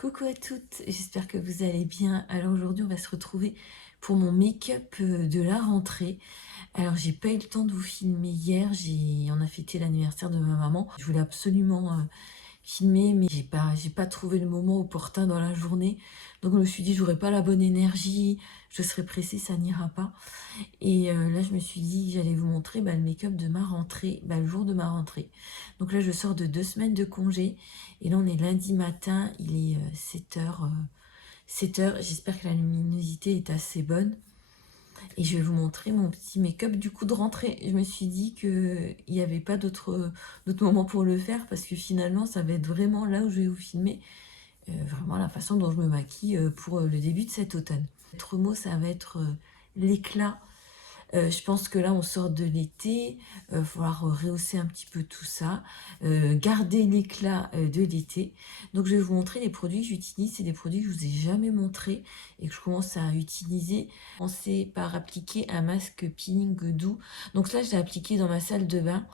Coucou à toutes, j'espère que vous allez bien. Alors aujourd'hui, on va se retrouver pour mon make-up de la rentrée. Alors j'ai pas eu le temps de vous filmer hier, on a fêté l'anniversaire de ma maman. Je voulais absolument filmer, mais j'ai pas trouvé le moment opportun dans la journée. Donc je me suis dit, j'aurais pas la bonne énergie, je serais pressée, ça n'ira pas. Et là, je me suis dit que j'allais vous montrer le make-up de ma rentrée, le jour de ma rentrée. Donc là, je sors de 2 semaines de congé. Et là, on est lundi matin, il est 7h. 7h, j'espère que la luminosité est assez bonne. Et je vais vous montrer mon petit make-up du coup de rentrée. Je me suis dit qu'il n'y avait pas d'autre moment pour le faire parce que finalement, ça va être vraiment là où je vais vous filmer vraiment la façon dont je me maquille pour le début de cet automne. L'autre mot, ça va être l'éclat. Je pense que là, on sort de l'été, il va falloir rehausser un petit peu tout ça, garder l'éclat de l'été. Donc, je vais vous montrer les produits que j'utilise. C'est des produits que je vous ai jamais montrés et que je commence à utiliser. Commencer par appliquer un masque peeling doux. Donc là, je l'ai appliqué dans ma salle de bain.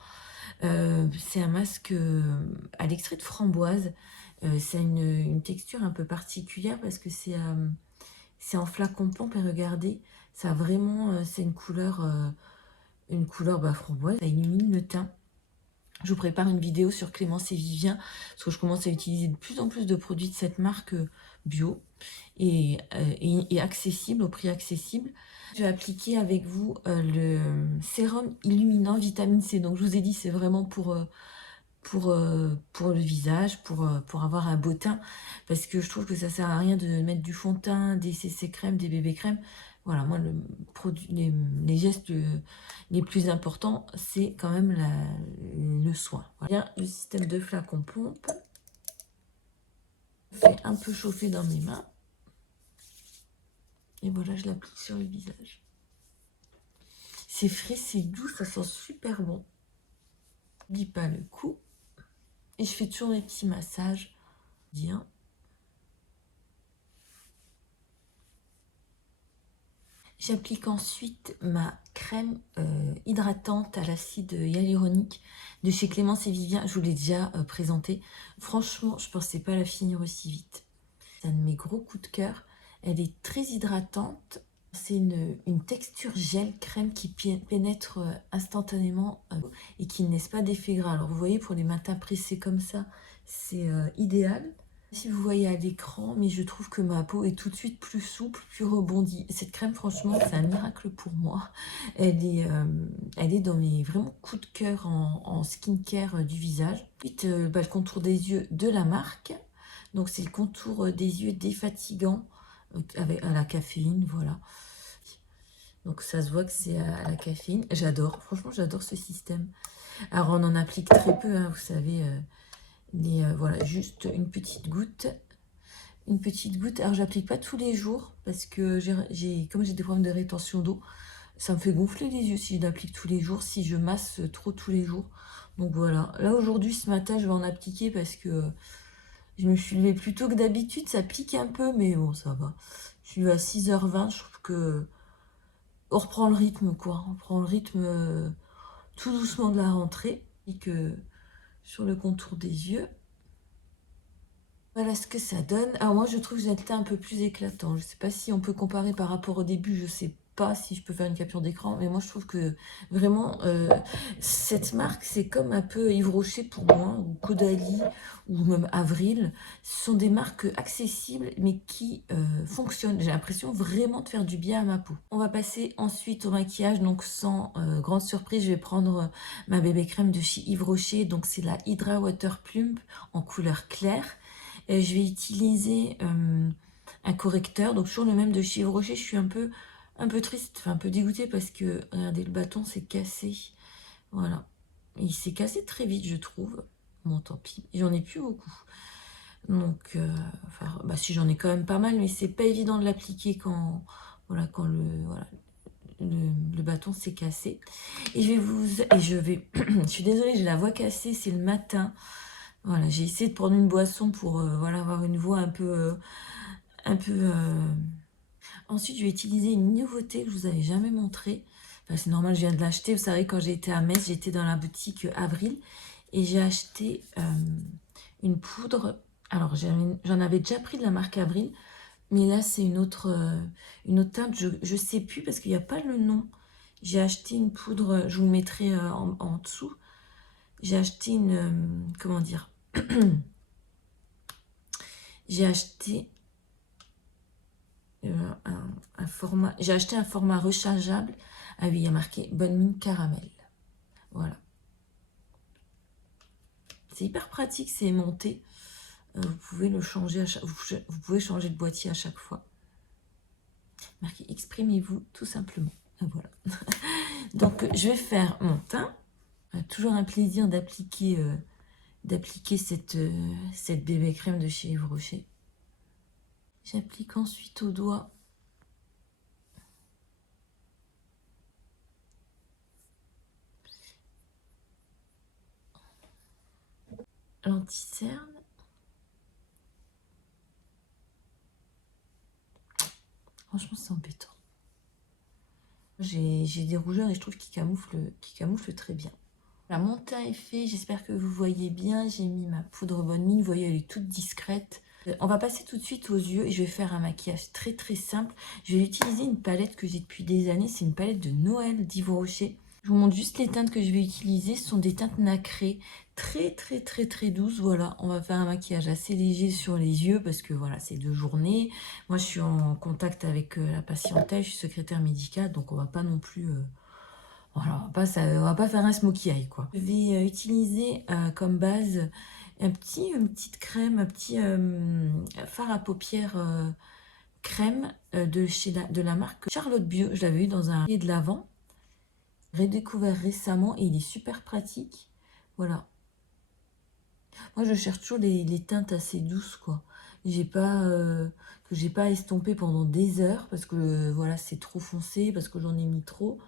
C'est un masque à l'extrait de framboise. Ça a une texture un peu particulière parce que c'est en flacon pompe et regardez, ça a vraiment, c'est une couleur framboise, ça illumine le teint. Je vous prépare une vidéo sur Clémence et Vivien parce que je commence à utiliser de plus en plus de produits de cette marque bio et accessible, au prix accessible. Je vais appliquer avec vous le sérum illuminant vitamine C. Donc je vous ai dit, c'est vraiment pour le visage, pour avoir un beau teint, parce que je trouve que ça sert à rien de mettre du fond de teint, des CC crèmes, des bébés crèmes. Voilà, moi, les gestes les plus importants, c'est quand même le soin. Voilà. Bien, le système de flacon pompe. Je fais un peu chauffer dans mes mains. Et voilà, je l'applique sur le visage. C'est frais, c'est doux, ça sent super bon. N'oublie pas le coup. Et je fais toujours des petits massages. Bien. J'applique ensuite ma crème hydratante à l'acide hyaluronique de chez Clémence et Vivien. Je vous l'ai déjà présentée. Franchement, je ne pensais pas la finir aussi vite. C'est un de mes gros coups de cœur. Elle est très hydratante. C'est une texture gel crème qui pénètre instantanément et qui ne laisse pas d'effet gras. Alors vous voyez, pour les matins pressés comme ça, c'est idéal. Si vous voyez à l'écran, mais je trouve que ma peau est tout de suite plus souple, plus rebondie. Cette crème, franchement, c'est un miracle pour moi. Elle est dans mes vraiment coups de cœur en skincare du visage. Ensuite, le contour des yeux de la marque. Donc, c'est le contour des yeux défatigant à la caféine, voilà. Donc, ça se voit que c'est à la caféine. J'adore, franchement, j'adore ce système. Alors, on en applique très peu, hein, vous savez... voilà, juste une petite goutte. Une petite goutte. Alors, j'applique pas tous les jours parce que comme j'ai des problèmes de rétention d'eau, ça me fait gonfler les yeux si je l'applique tous les jours, si je masse trop tous les jours. Donc voilà. Là, aujourd'hui, ce matin, je vais en appliquer parce que je me suis levée plus tôt que d'habitude. Ça pique un peu, mais bon, ça va. Je suis à 6h20. Je trouve que on reprend le rythme, quoi. On reprend le rythme tout doucement de la rentrée. Et que sur le contour des yeux. Voilà ce que ça donne. Alors moi, je trouve que j'ai le teint un peu plus éclatant. Je ne sais pas si on peut comparer par rapport au début. Je ne sais pas si je peux faire une capture d'écran. Mais moi, je trouve que vraiment, cette marque, c'est comme un peu Yves Rocher pour moi, ou Caudalie, ou même Avril. Ce sont des marques accessibles, mais qui fonctionnent. J'ai l'impression vraiment de faire du bien à ma peau. On va passer ensuite au maquillage. Donc, sans grande surprise, je vais prendre ma bébé crème de chez Yves Rocher. Donc, c'est la Hydra Water Plump en couleur claire. Je vais utiliser un correcteur, donc toujours le même de chez Yves Rocher. Je suis un peu triste, enfin un peu dégoûtée parce que, regardez, le bâton s'est cassé. Voilà. Et il s'est cassé très vite, je trouve. Bon, tant pis. J'en ai plus beaucoup. Donc, si j'en ai quand même pas mal, mais c'est pas évident de l'appliquer quand le bâton s'est cassé. Et je suis désolée, j'ai la voix cassée, c'est le matin. Voilà, j'ai essayé de prendre une boisson pour avoir une voix un peu... Ensuite, je vais utiliser une nouveauté que je vous avais jamais montrée. Enfin, c'est normal, je viens de l'acheter. Vous savez, quand j'ai été à Metz, j'étais dans la boutique Avril et j'ai acheté une poudre Alors, j'en avais déjà pris de la marque Avril, mais là, c'est une autre teinte. Je sais plus parce qu'il n'y a pas le nom. J'ai acheté une poudre, je vous le mettrai en dessous. J'ai acheté comment dire? J'ai acheté un format. J'ai acheté un format rechargeable. Ah oui, il y a marqué Bonne Mine Caramel. Voilà. C'est hyper pratique, c'est aimanté. Vous pouvez le changer vous pouvez changer de boîtier à chaque fois. Marqué exprimez-vous tout simplement. Ah, voilà. Donc je vais faire mon teint. Toujours un plaisir d'appliquer cette bébé crème de chez Yves Rocher. J'applique ensuite au doigt l'anti-cerne. Franchement, c'est embêtant. J'ai des rougeurs et je trouve qu'ils camouflent très bien. Voilà, mon teint est fait, j'espère que vous voyez bien. J'ai mis ma poudre Bonne Mine, vous voyez, elle est toute discrète. On va passer tout de suite aux yeux et je vais faire un maquillage très très simple. Je vais utiliser une palette que j'ai depuis des années, c'est une palette de Noël d'Yves Rocher. Je vous montre juste les teintes que je vais utiliser, ce sont des teintes nacrées, très très très très douces. Voilà, on va faire un maquillage assez léger sur les yeux parce que voilà, c'est de journée. Moi, je suis en contact avec la patientèle, je suis secrétaire médicale, donc on va pas non plus... voilà, on va pas faire un smokey eye, quoi. Je vais utiliser comme base une petite crème, un petit fard à paupières crème de la marque Charlotte Bio. Je l'avais eu dans un billet de l'Avent, redécouvert récemment et il est super pratique. Voilà. Moi, je cherche toujours les teintes assez douces, quoi. Que j'ai pas estompé pendant des heures parce que voilà, c'est trop foncé, parce que j'en ai mis trop.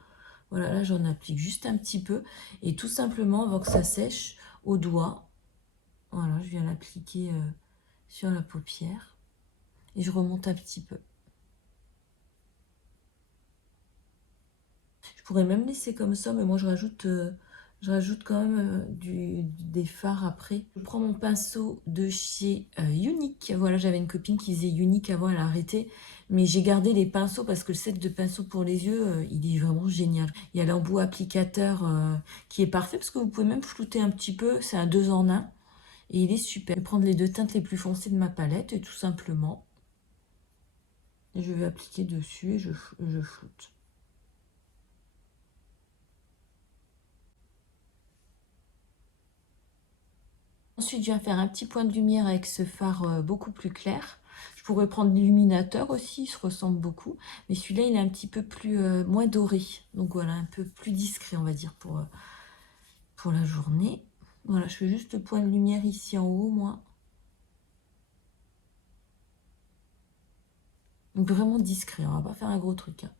Voilà, là, j'en applique juste un petit peu. Et tout simplement, avant que ça sèche, au doigt, voilà, je viens l'appliquer sur la paupière. Et je remonte un petit peu. Je pourrais même laisser comme ça, mais moi, je rajoute quand même des fards après. Je prends mon pinceau de chez Unique. Voilà, j'avais une copine qui faisait Unique avant, elle a arrêté. Mais j'ai gardé les pinceaux parce que le set de pinceaux pour les yeux, il est vraiment génial. Il y a l'embout applicateur qui est parfait parce que vous pouvez même flouter un petit peu. C'est un 2 en 1 et il est super. Je vais prendre les deux teintes les plus foncées de ma palette et tout simplement, je vais appliquer dessus et je floute. Ensuite, je viens faire un petit point de lumière avec ce fard beaucoup plus clair. Je pourrais prendre l'illuminateur aussi, il se ressemble beaucoup. Mais celui-là, il est un petit peu plus moins doré. Donc voilà, un peu plus discret, on va dire, pour la journée. Voilà, je fais juste le point de lumière ici en haut, moi. Donc vraiment discret, on va pas faire un gros truc, hein.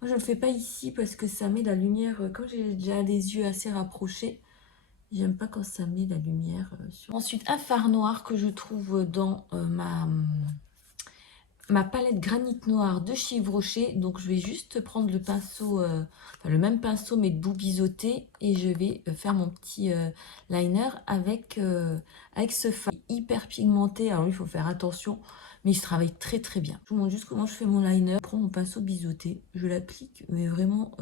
Moi, je ne le fais pas ici parce que ça met la lumière, quand j'ai déjà les yeux assez rapprochés, j'aime pas quand ça met la lumière sur... Ensuite, un fard noir que je trouve dans ma palette granit noir de chez Yves Rocher. Donc, je vais juste prendre le pinceau, enfin, le même pinceau, mais de bout biseauté. Et je vais faire mon petit liner avec ce fard hyper pigmenté. Alors, lui, il faut faire attention, mais il se travaille très, très bien. Je vous montre juste comment je fais mon liner. Je prends mon pinceau biseauté, je l'applique, mais vraiment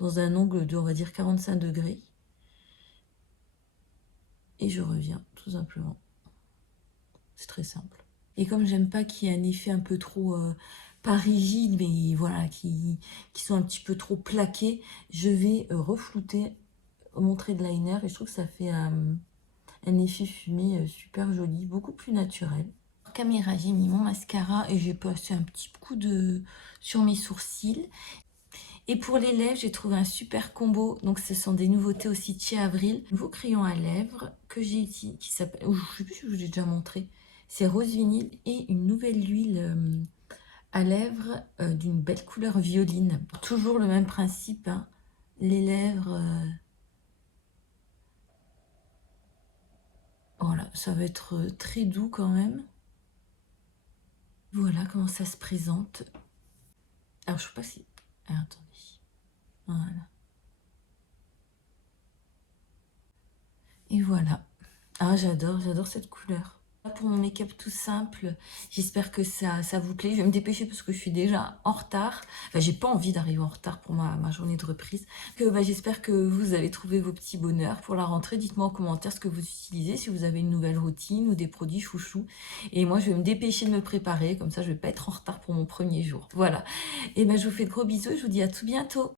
dans un angle de, on va dire, 45 degrés. Et je reviens, tout simplement. C'est très simple. Et comme j'aime pas qu'il y ait un effet un peu trop, pas rigide, mais voilà, qui sont un petit peu trop plaqués, je vais reflouter mon trait de liner et je trouve que ça fait un effet fumé super joli, beaucoup plus naturel. En caméra, j'ai mis mon mascara et j'ai passé un petit coup sur mes sourcils. Et pour les lèvres, j'ai trouvé un super combo. Donc, ce sont des nouveautés aussi de chez Avril. Nouveau crayon à lèvres que j'ai utilisé, qui s'appelle... Je ne sais plus si je vous l'ai déjà montré. C'est rose vinyle et une nouvelle huile à lèvres d'une belle couleur violine. Toujours le même principe, hein. Les lèvres... voilà, ça va être très doux quand même. Voilà comment ça se présente. Alors, je ne sais pas si... Ah, attendez. Voilà. Et voilà. Ah, j'adore cette couleur. Pour mon make-up tout simple, j'espère que ça vous plaît. Je vais me dépêcher parce que je suis déjà en retard. Enfin, j'ai pas envie d'arriver en retard pour ma journée de reprise. J'espère que vous avez trouvé vos petits bonheurs pour la rentrée. Dites-moi en commentaire ce que vous utilisez, si vous avez une nouvelle routine ou des produits chouchous. Et moi, je vais me dépêcher de me préparer. Comme ça, je vais pas être en retard pour mon premier jour. Voilà. Et je vous fais de gros bisous et je vous dis à tout bientôt.